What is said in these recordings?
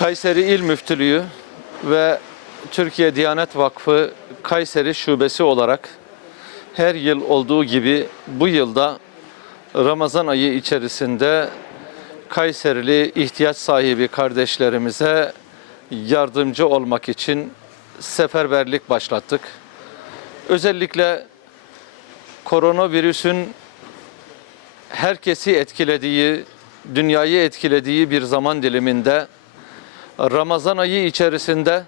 Kayseri İl Müftülüğü ve Türkiye Diyanet Vakfı Kayseri Şubesi olarak her yıl olduğu gibi bu yılda Ramazan ayı içerisinde Kayserili ihtiyaç sahibi kardeşlerimize yardımcı olmak için seferberlik başlattık. Özellikle koronavirüsün herkesi etkilediği, dünyayı etkilediği bir zaman diliminde Ramazan ayı içerisinde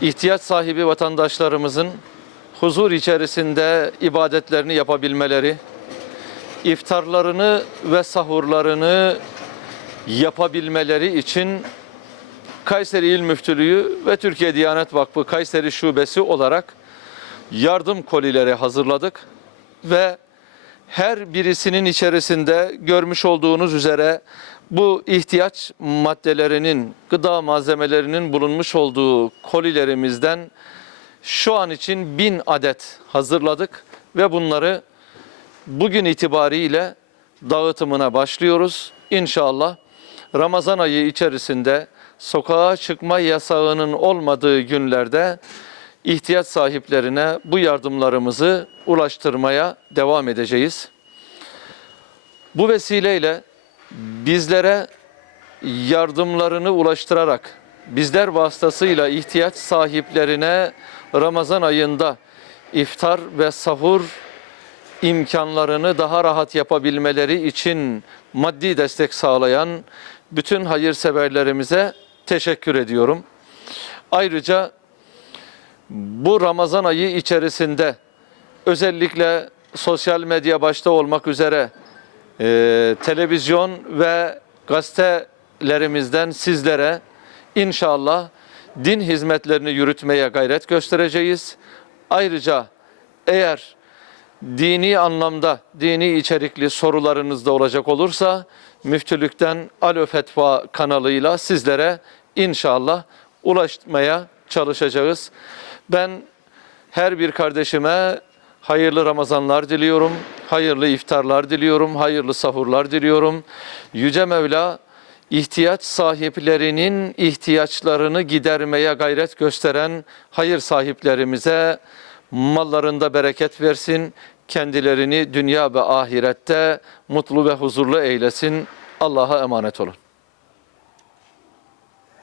ihtiyaç sahibi vatandaşlarımızın huzur içerisinde ibadetlerini yapabilmeleri, iftarlarını ve sahurlarını yapabilmeleri için Kayseri İl Müftülüğü ve Türkiye Diyanet Vakfı Kayseri Şubesi olarak yardım kolileri hazırladık ve her birisinin içerisinde görmüş olduğunuz üzere bu ihtiyaç maddelerinin, gıda malzemelerinin bulunmuş olduğu kolilerimizden şu an için bin adet hazırladık ve bunları bugün itibariyle dağıtımına başlıyoruz. İnşallah Ramazan ayı içerisinde sokağa çıkma yasağının olmadığı günlerde ihtiyaç sahiplerine bu yardımlarımızı ulaştırmaya devam edeceğiz. Bu vesileyle bizlere yardımlarını ulaştırarak bizler vasıtasıyla ihtiyaç sahiplerine Ramazan ayında iftar ve sahur imkanlarını daha rahat yapabilmeleri için maddi destek sağlayan bütün hayırseverlerimize teşekkür ediyorum. Ayrıca bu Ramazan ayı içerisinde özellikle sosyal medya başta olmak üzere e, televizyon ve gazetelerimizden sizlere inşallah din hizmetlerini yürütmeye gayret göstereceğiz. Ayrıca eğer dini anlamda, dini içerikli sorularınız da olacak olursa müftülükten Alo Fetva kanalıyla sizlere inşallah ulaşmaya çalışacağız. Ben her bir kardeşime hayırlı Ramazanlar diliyorum, hayırlı iftarlar diliyorum, hayırlı sahurlar diliyorum. Yüce Mevla ihtiyaç sahiplerinin ihtiyaçlarını gidermeye gayret gösteren hayır sahiplerimize mallarında bereket versin. Kendilerini dünya ve ahirette mutlu ve huzurlu eylesin. Allah'a emanet olun.